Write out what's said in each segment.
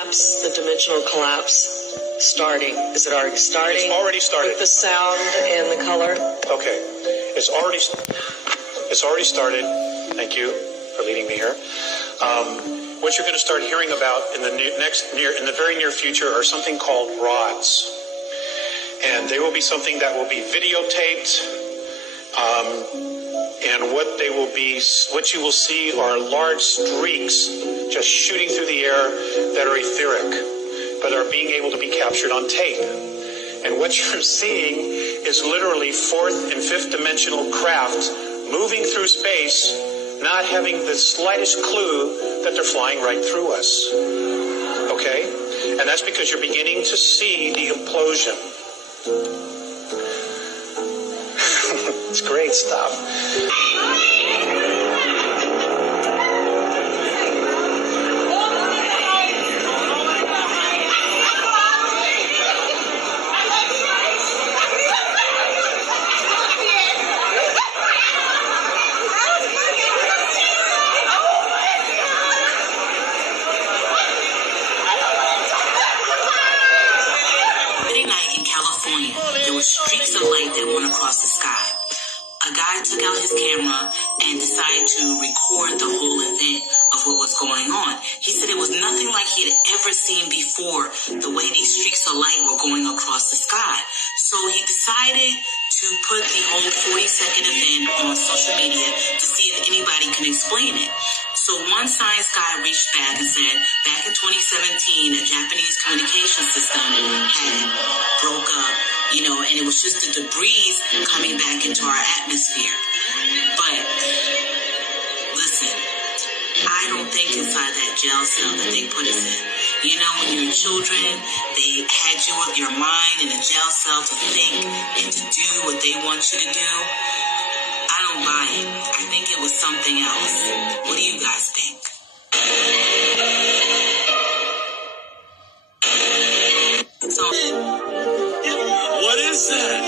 The dimensional collapse starting. Is it already starting? It's already started. With the sound and the color? Okay. It's already started. Thank you for leading me here. What you're going to start hearing about in the very near future are something called rods. And they will be something that will be videotaped. And what you will see are large streaks just shooting through the air that are etheric, but are being able to be captured on tape. And what you're seeing is literally fourth and fifth dimensional craft moving through space, not having the slightest clue that they're flying right through us. Okay? And that's because you're beginning to see the implosion. It's great stuff. Streaks of light that went across the sky. A guy took out his camera and decided to record the whole event of what was going on. He said it was nothing like he had ever seen before, the way these streaks of light were going across the sky. So he decided to put the whole 40-second event on social media to see if anybody can explain it. So one science guy reached back and said, back in 2017, a Japanese communication system had broke up, and it was just the debris coming back into our atmosphere. But listen, I don't think inside that jail cell that they put us in. When you're children, they had you with your mind in a jail cell to think and to do what they want you to do. I don't buy it. I think it was something else. What do you guys think? What is that?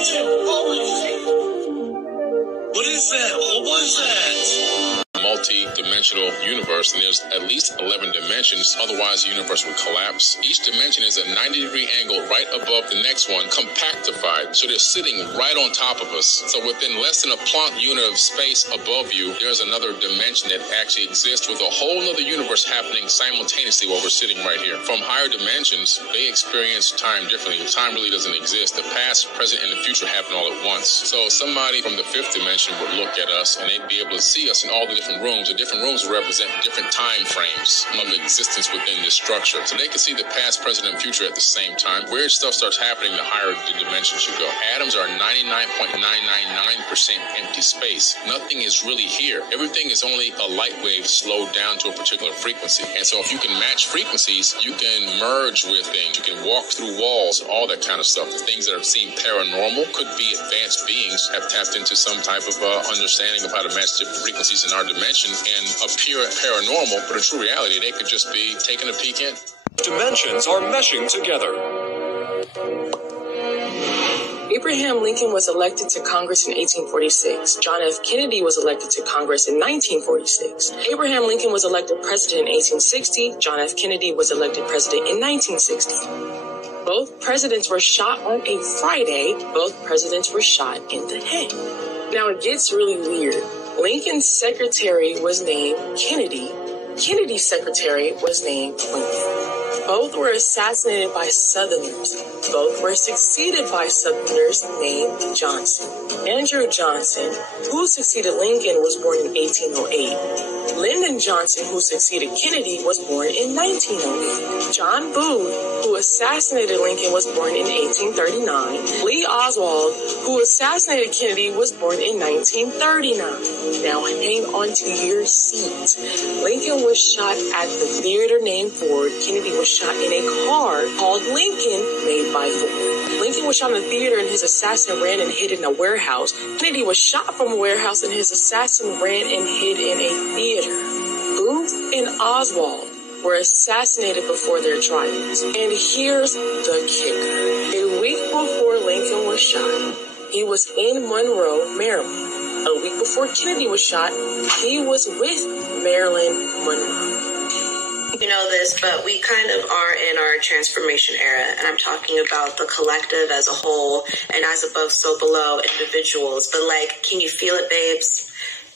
What is that? What was that? Multi-dimensional universe, and there's at least 11 dimensions, otherwise the universe would collapse. Each dimension is a 90-degree angle right above the next one, compactified, so they're sitting right on top of us. So within less than a Planck unit of space above you, there's another dimension that actually exists with a whole other universe happening simultaneously while we're sitting right here. From higher dimensions, they experience time differently. Time really doesn't exist. The past, present, and the future happen all at once. So somebody from the fifth dimension would look at us and they'd be able to see us in all the different rooms. The different rooms represent different time frames of existence within this structure. So they can see the past, present, and future at the same time. Weird stuff starts happening the higher the dimensions you go. Atoms are 99.999% empty space. Nothing is really here. Everything is only a light wave slowed down to a particular frequency. And so if you can match frequencies, you can merge with things. You can walk through walls, all that kind of stuff. The things that are seen paranormal could be advanced beings have tapped into some type of understanding of how to match different frequencies in our dimension and appear paranormal, but in true reality, they could just be taking a peek in. Dimensions are meshing together. Abraham Lincoln was elected to Congress in 1846. John F. Kennedy was elected to Congress in 1946. Abraham Lincoln was elected president in 1860. John F. Kennedy was elected president in 1960. Both presidents were shot on a Friday. Both presidents were shot in the head. Now it gets really weird. Lincoln's secretary was named Kennedy. Kennedy's secretary was named Lincoln. Both were assassinated by Southerners. Both were succeeded by Southerners named Johnson. Andrew Johnson, who succeeded Lincoln, was born in 1808. Lyndon Johnson, who succeeded Kennedy, was born in 1908. John Booth, who assassinated Lincoln, was born in 1839. Lee Oswald, who assassinated Kennedy, was born in 1939. Now hang on to your seat. Lincoln was shot at the theater named Ford. Kennedy was shot in a car called Lincoln, made by Ford. Lincoln was shot in the theater and his assassin ran and hid in a warehouse. Kennedy was shot from a warehouse and his assassin ran and hid in a theater. Booth and Oswald were assassinated before their trials. And here's the kicker. A week before Lincoln was shot, he was in Monroe, Maryland. A week before Kennedy was shot, he was with Marilyn Monroe. You know this, but we kind of are our transformation era, and I'm talking about the collective as a whole and as above, so below individuals. But like, can you feel it, babes?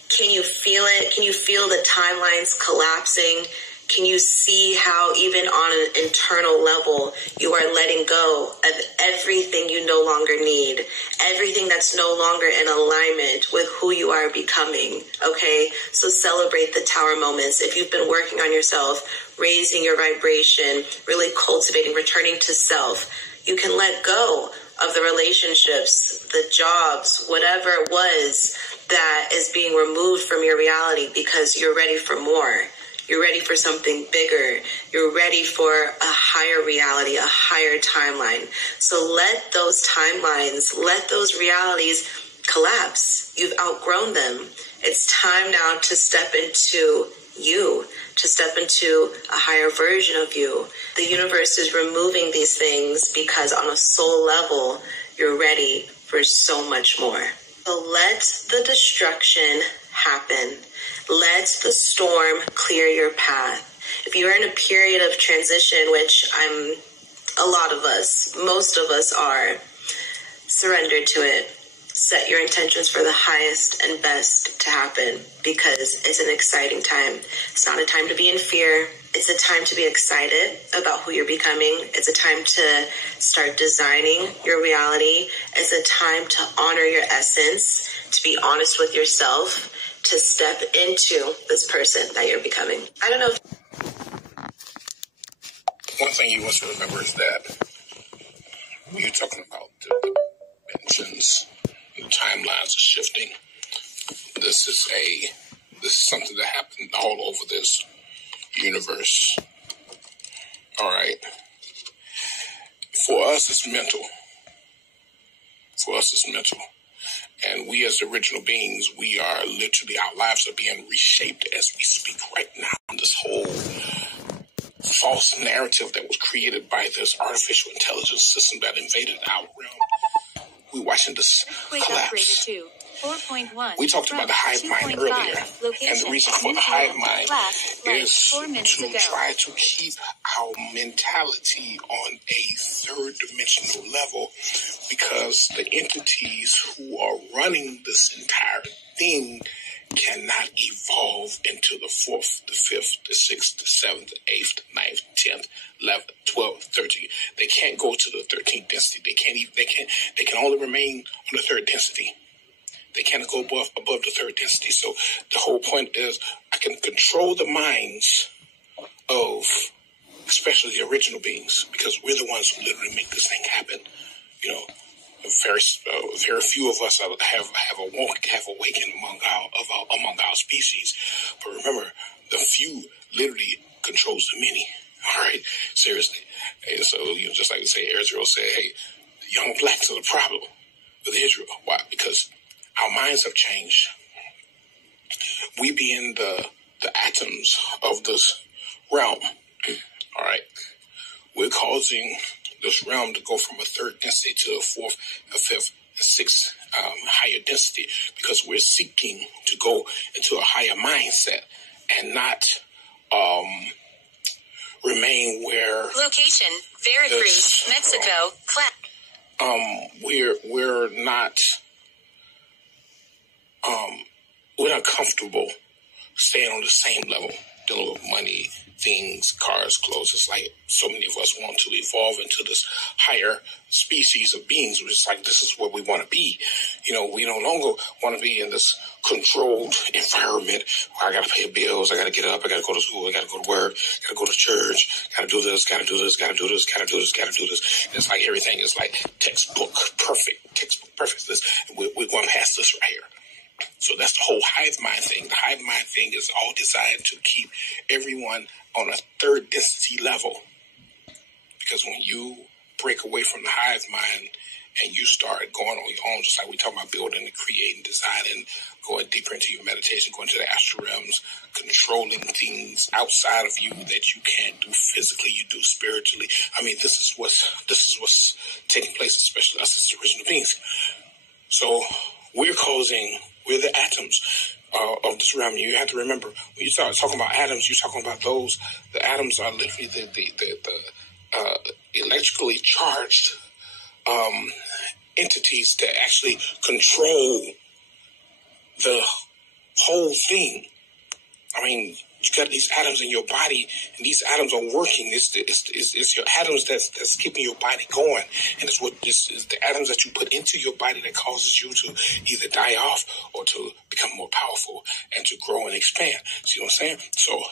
Can you feel it? Can you feel the timelines collapsing? Can you see how even on an internal level, you are letting go of everything you no longer need, everything that's no longer in alignment with who you are becoming, okay? So celebrate the tower moments. If you've been working on yourself, raising your vibration, really cultivating, returning to self, you can let go of the relationships, the jobs, whatever it was that is being removed from your reality because you're ready for more. You're ready for something bigger. You're ready for a higher reality, a higher timeline. So let those timelines, let those realities collapse. You've outgrown them. It's time now to step into you, to step into a higher version of you. The universe is removing these things because on a soul level, you're ready for so much more. So let the destruction happen. Let the storm clear your path. If you're in a period of transition, which a lot of us, most of us are, surrender to it. Set your intentions for the highest and best to happen because it's an exciting time. It's not a time to be in fear. It's a time to be excited about who you're becoming. It's a time to start designing your reality. It's a time to honor your essence, to be honest with yourself, to step into this person that you're becoming. I don't know if... One thing you want to remember is that when you're talking about the dimensions and timelines are shifting, this is something that happened all over this universe. All right. For us, it's mental. And we as original beings, we are literally, our lives are being reshaped as we speak right now. This whole false narrative that was created by this artificial intelligence system that invaded our realm, we're watching this collapse. 4.1. We talked about the hive mind earlier, and the reason for the hive mind is to try to keep our mentality on a third dimensional level, because the entities who are running this entire thing cannot evolve into the 4th, the 5th, the 6th, the 7th, the 8th, 9th, 10th, 11th, 12th, 13th. They can't go to the 13th density. They can only remain on the 3rd density. They can't go above the 3rd density. So the whole point is I can control the minds of especially the original beings, because we're the ones who literally make this thing happen. You know, very few of us have awakened among our species. But remember, the few literally controls the many. All right, seriously. And so, just like we say, Israel said, hey, the young blacks are the problem with Israel. Why? Because our minds have changed. We being the atoms of this realm, all right, we're causing this realm to go from a 3rd density to a 4th, a 5th, a 6th higher density, because we're seeking to go into a higher mindset and not remain where location Veracruz, Mexico. We're not comfortable staying on the same level, dealing with money, things, cars, clothes. It's like so many of us want to evolve into this higher species of beings. We're just like, this is what we want to be. We no longer want to be in this controlled environment where I got to pay bills, I got to get up, I got to go to school, I got to go to work, got to go to church, got to do this, got to do this, got to do this, got to do this, got to do this. It's like everything is like textbook perfect. We're going past this right here. So that's the whole hive mind thing. The hive mind thing is all designed to keep everyone on a 3rd density level. Because when you break away from the hive mind and you start going on your own, just like we talk about building and creating, designing, going deeper into your meditation, going to the astral realms, controlling things outside of you that you can't do physically, you do spiritually. I mean, this is what's taking place, especially us as original beings. So we're the atoms of this realm. You have to remember, when you start talking about atoms, you're talking about the atoms are literally the electrically charged entities that actually control the whole thing. I mean, you got these atoms in your body, and these atoms are working. It's your atoms that's keeping your body going, and it's the atoms that you put into your body that causes you to either die off or to become more powerful and to grow and expand. See what I'm saying? So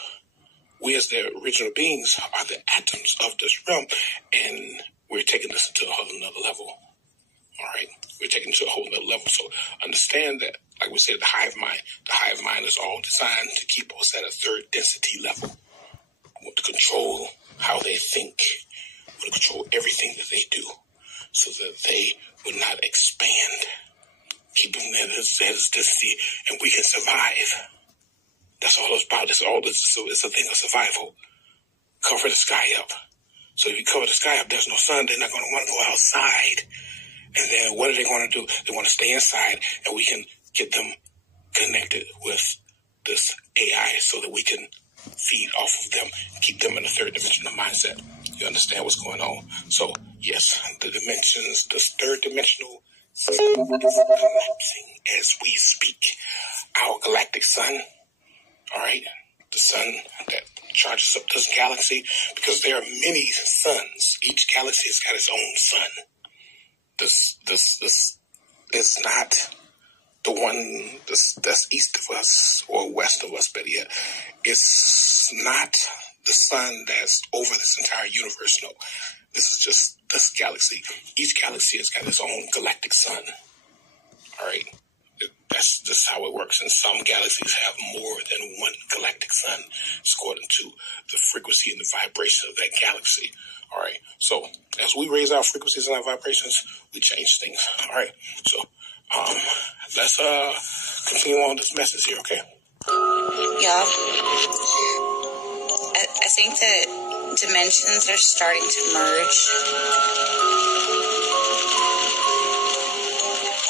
we as the original beings are the atoms of this realm, and we're taking this to a whole nother level. All right, we're taking it to a whole nother level. So understand that, like we said, the hive mind is all designed to keep us at a third density level. We want to control how they think. We want to control everything that they do so that they will not expand. Keep them at this density, and we can survive. That's all it's about. It's a thing of survival. Cover the sky up. So if you cover the sky up, there's no sun. They're not going to want to go outside. And then what are they going to do? They want to stay inside, and we can get them connected with this AI so that we can feed off of them, keep them in a third dimensional mindset. You understand what's going on? So, yes, the dimensions, this third dimensional system is collapsing as we speak. Our galactic sun, all right, the sun that charges up this galaxy, because there are many suns. Each galaxy has got its own sun. This is not the one that's east of us or west of us, better yet. It's not the sun that's over this entire universe. No, this is just this galaxy. Each galaxy has got its own galactic sun. All right, that's just how it works. And some galaxies have more than one galactic sun, according to the frequency and the vibration of that galaxy. All right, so as we raise our frequencies and our vibrations, we change things. All right, so let's continue on this message here, okay? Yeah. I think that dimensions are starting to merge.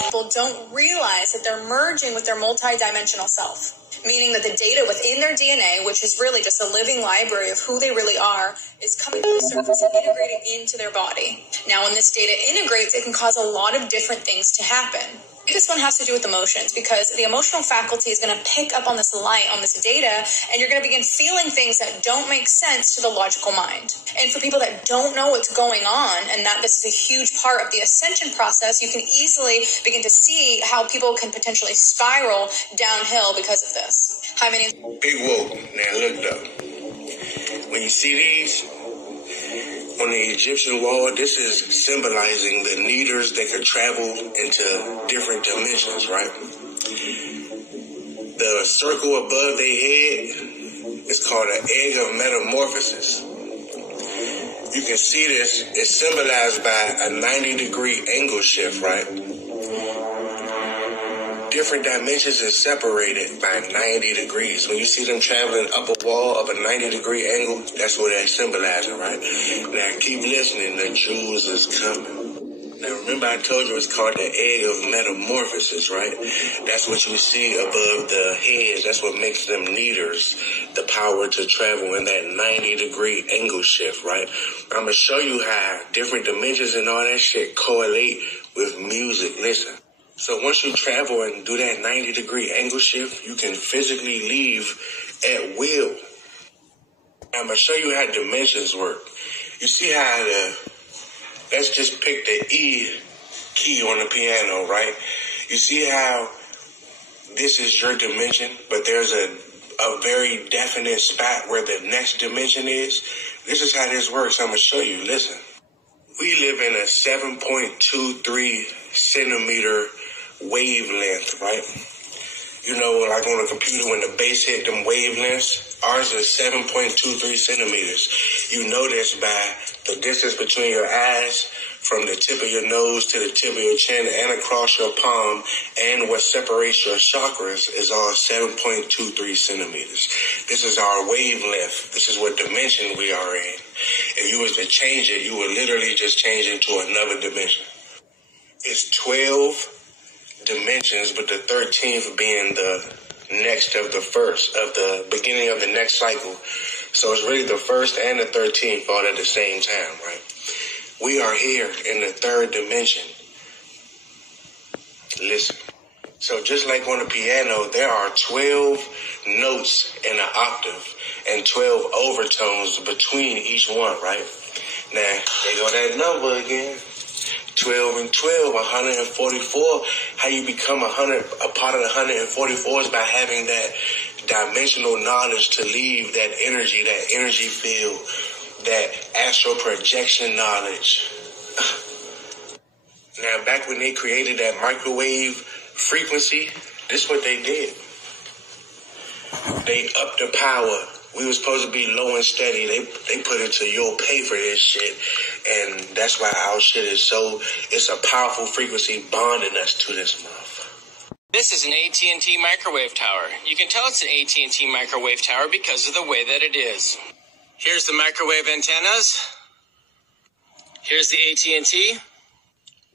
People don't realize that they're merging with their multidimensional self. Meaning that the data within their DNA, which is really just a living library of who they really are, is coming to the surface and integrating into their body. Now, when this data integrates, it can cause a lot of different things to happen. This one has to do with emotions, because the emotional faculty is going to pick up on this light, on this data, and you're going to begin feeling things that don't make sense to the logical mind. And for people that don't know what's going on, and that this is a huge part of the ascension process, you can easily begin to see how people can potentially spiral downhill because of this. Hi, my name's Big Whoa. Now look though, when you see these on the Egyptian wall, this is symbolizing the leaders that could travel into different dimensions, right? The circle above their head is called an egg of metamorphosis. You can see this, it's symbolized by a 90-degree angle shift, right? Different dimensions is separated by 90 degrees. When you see them traveling up a wall of a 90-degree angle, that's what that's symbolizing, right? Now keep listening, the jewels is coming. Now remember I told you it's called the egg of metamorphosis, right? That's what you see above the heads. That's what makes them leaders, the power to travel in that 90-degree angle shift, right? I'm going to show you how different dimensions and all that shit correlate with music. Listen. So once you travel and do that 90-degree angle shift, you can physically leave at will. I'm going to show you how dimensions work. You see how let's just pick the E key on the piano, right? You see how this is your dimension, but there's a very definite spot where the next dimension is? This is how this works. I'm going to show you. Listen. We live in a 7.23 centimeter wavelength, right? You know, like on a computer when the base hit them wavelengths, ours is 7.23 centimeters. You know this by the distance between your eyes, from the tip of your nose to the tip of your chin and across your palm, and what separates your chakras is all 7.23 centimeters. This is our wavelength. This is what dimension we are in. If you was to change it, you would literally just change into another dimension. It's 12 dimensions, but the 13th being the next of the first, of the beginning of the next cycle. So it's really the first and the 13th all at the same time, right? We are here in the third dimension. Listen. So just like on the piano, there are 12 notes in an octave and 12 overtones between each one, right? Now, there go that number again. 12 and 12, 144. How you become a part of the 144 is by having that dimensional knowledge to leave that energy field, that astral projection knowledge. Now, back when they created that microwave frequency, this is what they did. They upped the power. We were supposed to be low and steady. They put it to you'll pay for this shit. And that's why our shit is it's a powerful frequency bonding us to this motherfucker. This is an AT&T microwave tower. You can tell it's an AT&T microwave tower because of the way that it is. Here's the microwave antennas. Here's the AT&T.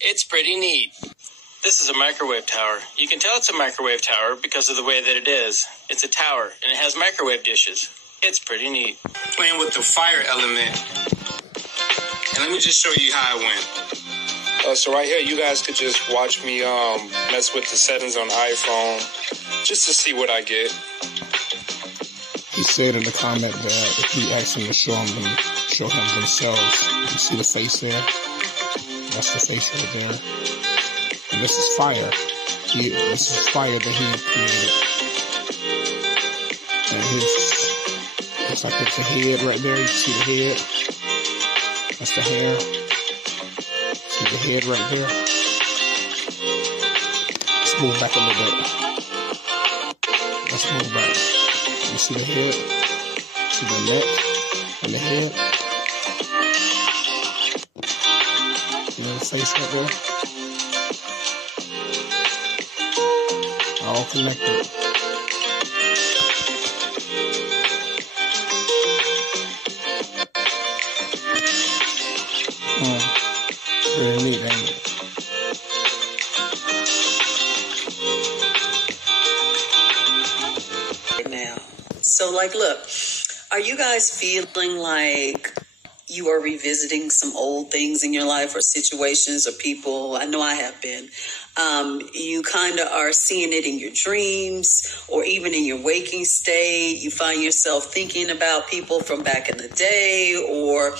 It's pretty neat. This is a microwave tower. You can tell it's a microwave tower because of the way that it is. It's a tower, and it has microwave dishes. It's pretty neat. Playing with the fire element. And let me just show you how it went. So right here, you guys could just watch me mess with the settings on the iPhone just to see what I get. He said in the comment that if he asked him to show him themselves. You see the face there? That's the face right there. And this is fire. This is fire that he created. And looks like it's a head right there. You see the head? That's the hair. See the head right there? Let's move back a little bit. Let's move back. You see the head? See the neck and the head? See the face right there? All connected. Very neat, ain't it? Now, so look, are you guys feeling like you are revisiting some old things in your life or situations or people? I know I have been. You kind of are seeing it in your dreams or even in your waking state. You find yourself thinking about people from back in the day or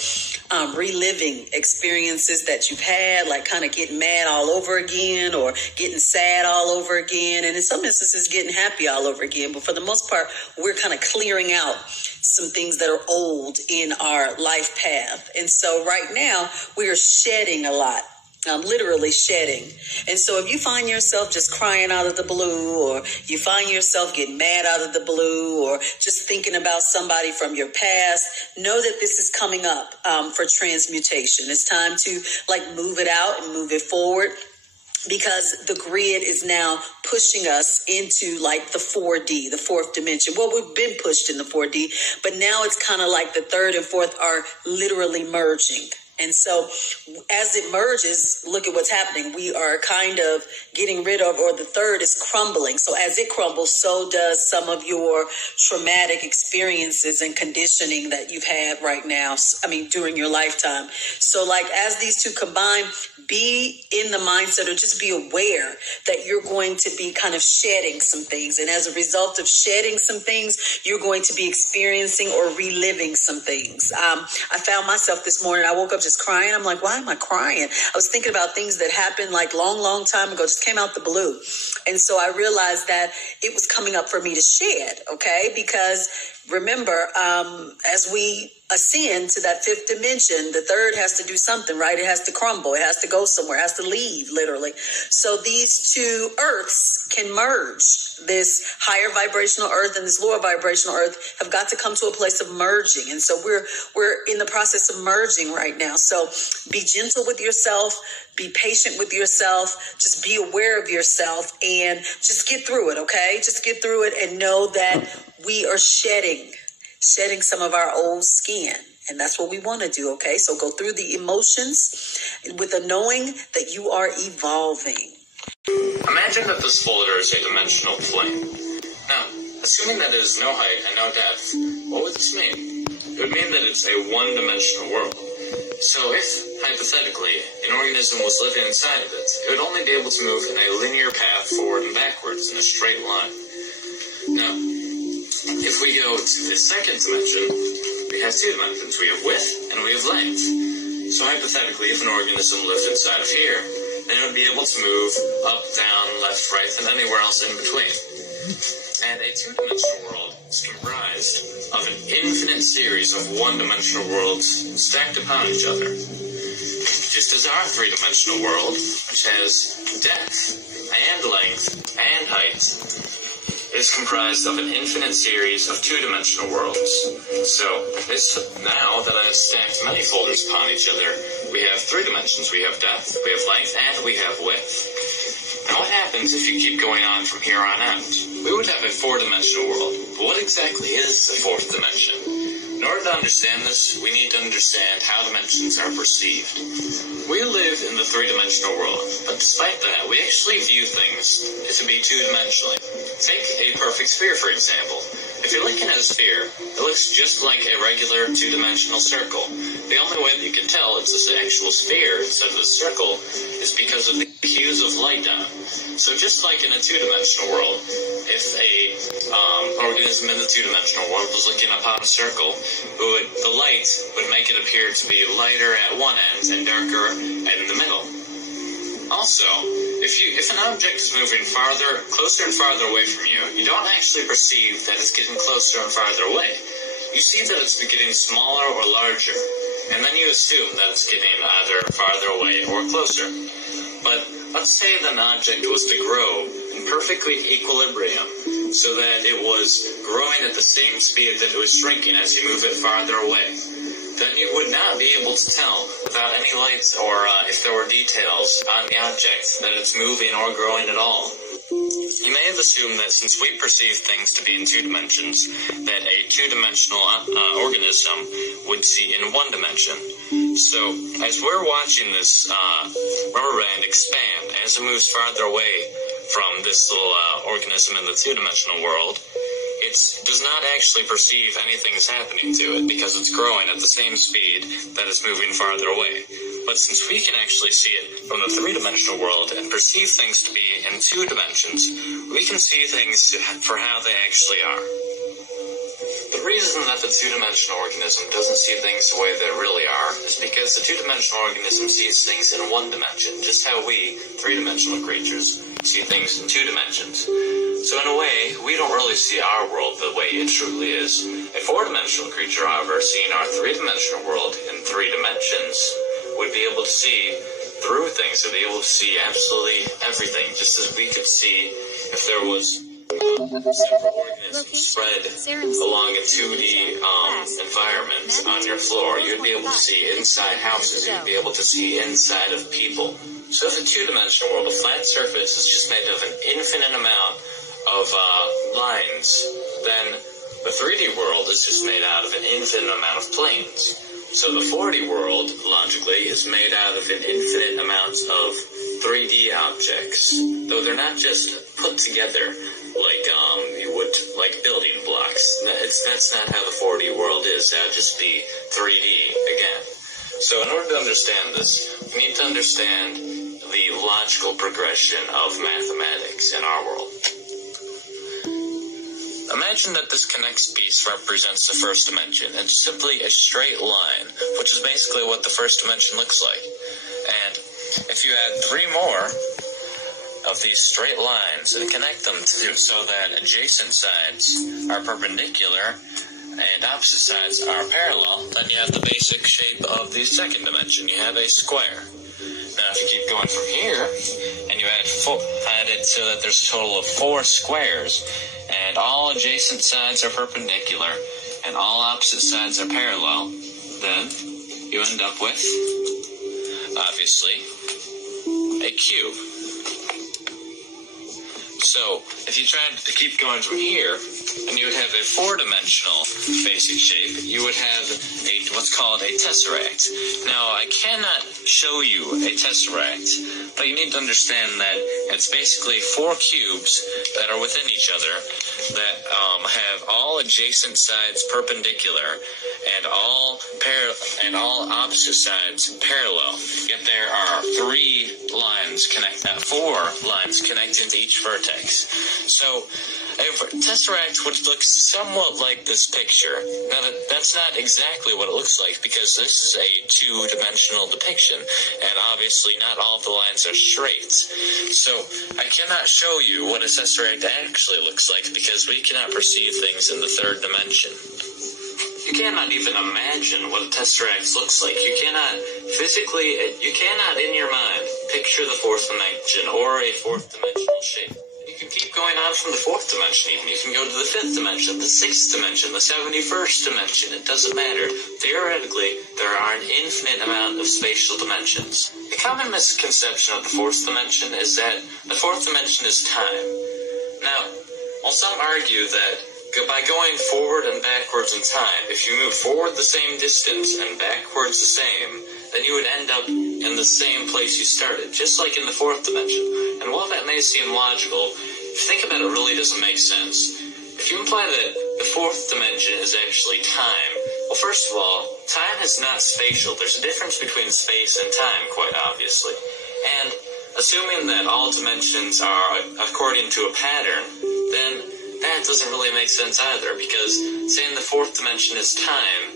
reliving experiences that you've had, like kind of getting mad all over again or getting sad all over again. And in some instances, getting happy all over again. But for the most part, we're kind of clearing out some things that are old in our life path. And so right now, we are shedding a lot. Literally shedding. And so if you find yourself just crying out of the blue, or you find yourself getting mad out of the blue, or just thinking about somebody from your past, know that this is coming up for transmutation. It's time to move it out and move it forward, because the grid is now pushing us into the 4D, the fourth dimension. Well, we've been pushed in the 4D, but now it's kind of like the third and fourth are literally merging. And so as it merges, look at what's happening. We are kind of getting rid of, or the third is crumbling. So as it crumbles, so does some of your traumatic experiences and conditioning that you've had right now. During your lifetime. So as these two combine, be in the mindset, or just be aware that you're going to be kind of shedding some things. And as a result of shedding some things, you're going to be experiencing or reliving some things. I found myself this morning, I woke up just crying. I'm like, why am I crying? I was thinking about things that happened long time ago, just came out the blue. And so I realized that it was coming up for me to shed, okay? Because remember, as we ascend to that fifth dimension, the third has to do something, right? It has to crumble. It has to go somewhere. It has to leave, literally. So these two earths can merge. This higher vibrational earth and this lower vibrational earth have got to come to a place of merging. And so we're in the process of merging right now. So be gentle with yourself. Be patient with yourself. Just be aware of yourself and just get through it, okay? Just get through it and know that we are shedding some of our old skin. And that's what we want to do, okay? So go through the emotions with a knowing that you are evolving. Imagine that this folder is a dimensional plane. Now, assuming that it is no height and no depth, what would this mean? It would mean that it's a one-dimensional world. So if, hypothetically, an organism was living inside of it, it would only be able to move in a linear path forward and backwards in a straight line. Now, if we go to the second dimension, we have two dimensions. We have width and we have length. So hypothetically, if an organism lived inside of here, then it would be able to move up, down, left, right, and anywhere else in between. And a two-dimensional world is comprised of an infinite series of one-dimensional worlds stacked upon each other. Just as our three-dimensional world, which has depth and length and height, is comprised of an infinite series of two-dimensional worlds. So now that I've stacked many folders upon each other, we have three dimensions. We have depth, we have length, and we have width. Now what happens if you keep going on from here on out? We would have a four-dimensional world. But what exactly is the fourth dimension? In order to understand this, we need to understand how dimensions are perceived. We live in the three-dimensional world, but despite that, we actually view things to be two-dimensionally. Take a perfect sphere, for example. If you're looking at a sphere, it looks just like a regular two-dimensional circle. The only way that you can tell it's an actual sphere instead of a circle is because of the hues of light on it. So just like in a two-dimensional world, if a organism in the two-dimensional world was looking upon a circle, the light would make it appear to be lighter at one end and darker in the middle. Also, if an object is moving closer and farther away from you, you don't actually perceive that it's getting closer and farther away. You see that it's getting smaller or larger, and then you assume that it's getting either farther away or closer. But let's say that an object was to grow in perfect equilibrium, so that it was growing at the same speed that it was shrinking as you move it farther away. Then you would not be able to tell, without any lights or if there were details on the object, that it's moving or growing at all. You may have assumed that since we perceive things to be in two dimensions, that a two-dimensional organism would see in one dimension. So, as we're watching this rubber band expand, as it moves farther away from this little organism in the two-dimensional world, it does not actually perceive anything is happening to it because it's growing at the same speed that it's moving farther away. But since we can actually see it from the three-dimensional world and perceive things to be in two dimensions, we can see things for how they actually are. The reason that the two-dimensional organism doesn't see things the way they really are is because the two-dimensional organism sees things in one dimension, just how we, three-dimensional creatures, see things in two dimensions. So in a way, we don't really see our world the way it truly is. A four-dimensional creature, however, seeing our three-dimensional world in three dimensions, would be able to see through things, would be able to see absolutely everything, just as we could see if there was several organisms spread along a 2D environment on your floor. You'd be able to see inside houses, you'd be able to see inside of people. So if a two-dimensional world, a flat surface, is just made of an infinite amount of lines, then the 3D world is just made out of an infinite amount of planes. So the 4D world, logically, is made out of an infinite amount of 3D objects, though they're not just put together like you would like building blocks. That's not how the 4D world is. That would just be 3D again. So in order to understand this, we need to understand the logical progression of mathematics in our world. Imagine that this connects piece represents the first dimension. It's simply a straight line, which is basically what the first dimension looks like. And if you add three more of these straight lines and connect them so that adjacent sides are perpendicular and opposite sides are parallel, then you have the basic shape of the second dimension. You have a square. Now if you keep going from here and you add it so that there's a total of 4 squares, and all adjacent sides are perpendicular and all opposite sides are parallel, then you end up with, obviously, a cube. So, if you tried to keep going from here, and you would have a 4-dimensional basic shape, you would have what's called a tesseract. Now, I cannot show you a tesseract, but you need to understand that it's basically 4 cubes that are within each other that have all adjacent sides perpendicular and all opposite sides parallel. Yet there are 4 lines connecting to each vertex. So a tesseract would look somewhat like this picture. Now that's not exactly what it looks like, because this is a 2-dimensional depiction, and obviously not all of the lines are straight. So I cannot show you what a tesseract actually looks like, because we cannot perceive things in the 3rd dimension. You cannot even imagine what a tesseract looks like. You cannot in your mind picture the 4th dimension or a 4th dimensional shape. You can keep going on from the 4th dimension even. You can go to the 5th dimension, the 6th dimension, the 71st dimension. It doesn't matter. Theoretically, there are an infinite amount of spatial dimensions. The common misconception of the 4th dimension is that the 4th dimension is time. Now, while some argue that by going forward and backwards in time, if you move forward the same distance and backwards the same, then you would end up in the same place you started, just like in the 4th dimension. And while that may seem logical, if you think about it, it really doesn't make sense. If you imply that the 4th dimension is actually time, well, first of all, time is not spatial. There's a difference between space and time, quite obviously. And assuming that all dimensions are according to a pattern, then that doesn't really make sense either, because saying the 4th dimension is time,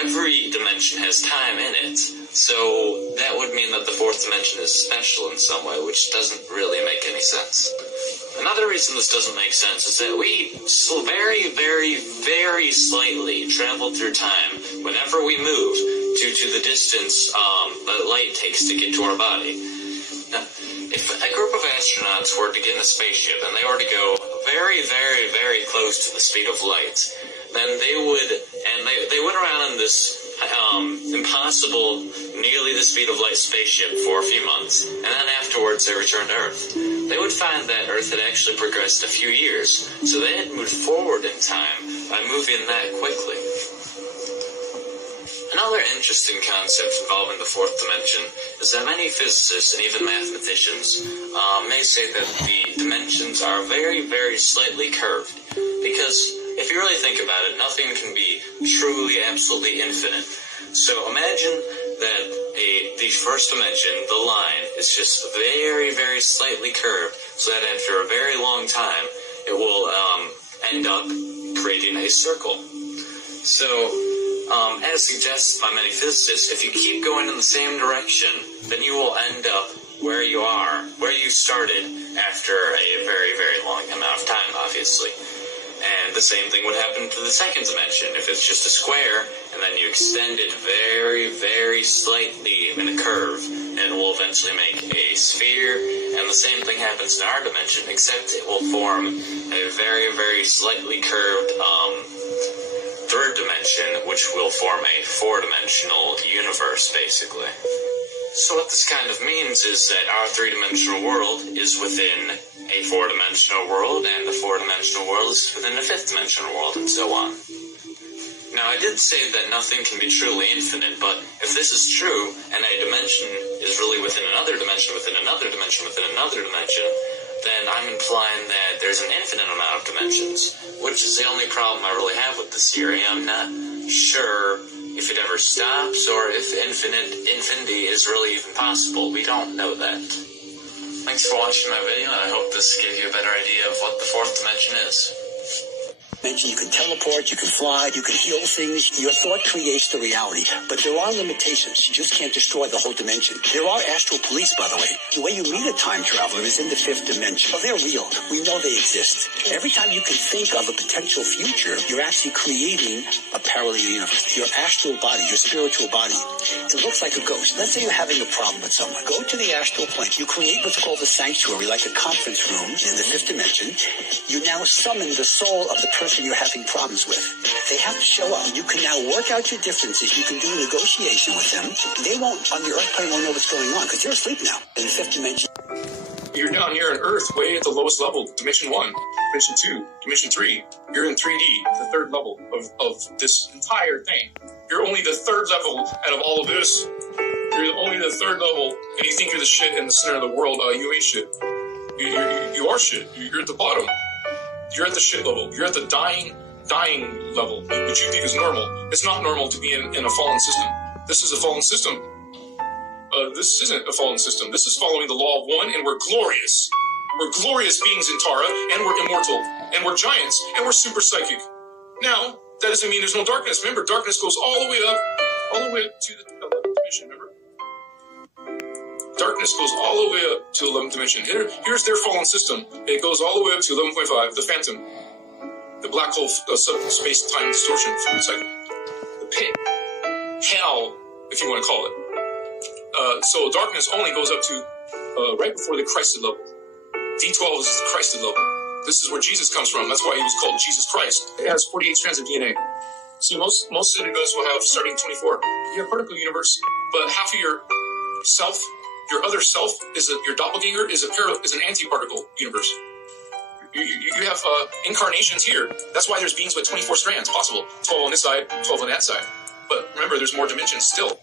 every dimension has time in it, so that would mean that the 4th dimension is special in some way, which doesn't really make any sense. Another reason this doesn't make sense is that we very, very, very slightly travel through time whenever we move due to the distance that light takes to get to our body. Now, if a group of astronauts were to get in a spaceship and they were to go very, very, very close to the speed of light, then they went around in this impossible, nearly the speed of light spaceship for a few months, and then afterwards they returned to Earth. They would find that Earth had actually progressed a few years, so they had moved forward in time by moving that quickly. Another interesting concept involving the 4th dimension is that many physicists and even mathematicians may say that the dimensions are very, very slightly curved, because if you really think about it, nothing can be truly, absolutely infinite. So imagine that the 1st dimension, the line, is just very, very slightly curved, so that after a very long time, it will end up creating a circle. So, as suggested by many physicists, if you keep going in the same direction, then you will end up where you started after a very, very long amount of time, obviously. And the same thing would happen to the 2nd dimension. If it's just a square, and then you extend it very, very slightly in a curve, and it will eventually make a sphere, and the same thing happens in our dimension, except it will form a very, very slightly curved 3rd dimension, which will form a 4-dimensional universe, basically. So what this kind of means is that our 3-dimensional world is within a 4-dimensional world, and the 4-dimensional world is within a 5th-dimensional world, and so on. Now, I did say that nothing can be truly infinite, but if this is true, and a dimension is really within another dimension, within another dimension, within another dimension, then I'm implying that there's an infinite amount of dimensions, which is the only problem I really have with this theory. I'm not sure if it ever stops, or if infinity is really even possible. We don't know that. Thanks for watching my video, and I hope this gave you a better idea of what the 4th dimension is. You can teleport, you can fly, you can heal things. Your thought creates the reality. But there are limitations. You just can't destroy the whole dimension. There are astral police, by the way. The way you meet a time traveler is in the 5th dimension. Oh, they're real. We know they exist. Every time you can think of a potential future, you're actually creating a parallel universe. Your astral body, your spiritual body, it looks like a ghost. Let's say you're having a problem with someone. Go to the astral plane. You create what's called a sanctuary, like a conference room in the 5th dimension. You now summon the soul of the person you're having problems with. They have to show up. You can now work out your differences. You can do a negotiation with them. They won't, on the Earth plane, won't know what's going on because they're asleep now in the 5th dimension. You're down here on Earth, way at the lowest level, Dimension 1, Dimension 2, Dimension 3. You're in 3D, the 3rd level of this entire thing. You're only the 3rd level out of all of this. You're only the 3rd level, and you think you're the shit in the center of the world. You ain't shit. You are shit. You're at the bottom. You're at the shit level. You're at the dying dying level, which you think is normal. It's not normal to be in a fallen system. This is a fallen system. This isn't a fallen system. This is following the law of one, and we're glorious. We're glorious beings in Tara, and we're immortal, and we're giants, and we're super psychic. Now, that doesn't mean there's no darkness. Remember, darkness goes all the way up to the 11th dimension, remember? Darkness goes all the way up to 11th dimension. Here's their fallen system. It goes all the way up to 11.5, the phantom. The black hole space-time distortion. It's like the pit. Hell, if you want to call it. So darkness only goes up to right before the Christed level. D12 is the Christed level. This is where Jesus comes from. That's why he was called Jesus Christ. It has 48 strands of DNA. See, most synagogos will have starting 24. You have particle universe, but half of your self, your other self, your doppelganger is an anti-particle universe. You have incarnations here. That's why there's beings with 24 strands possible. 12 on this side, 12 on that side. But remember, there's more dimensions still.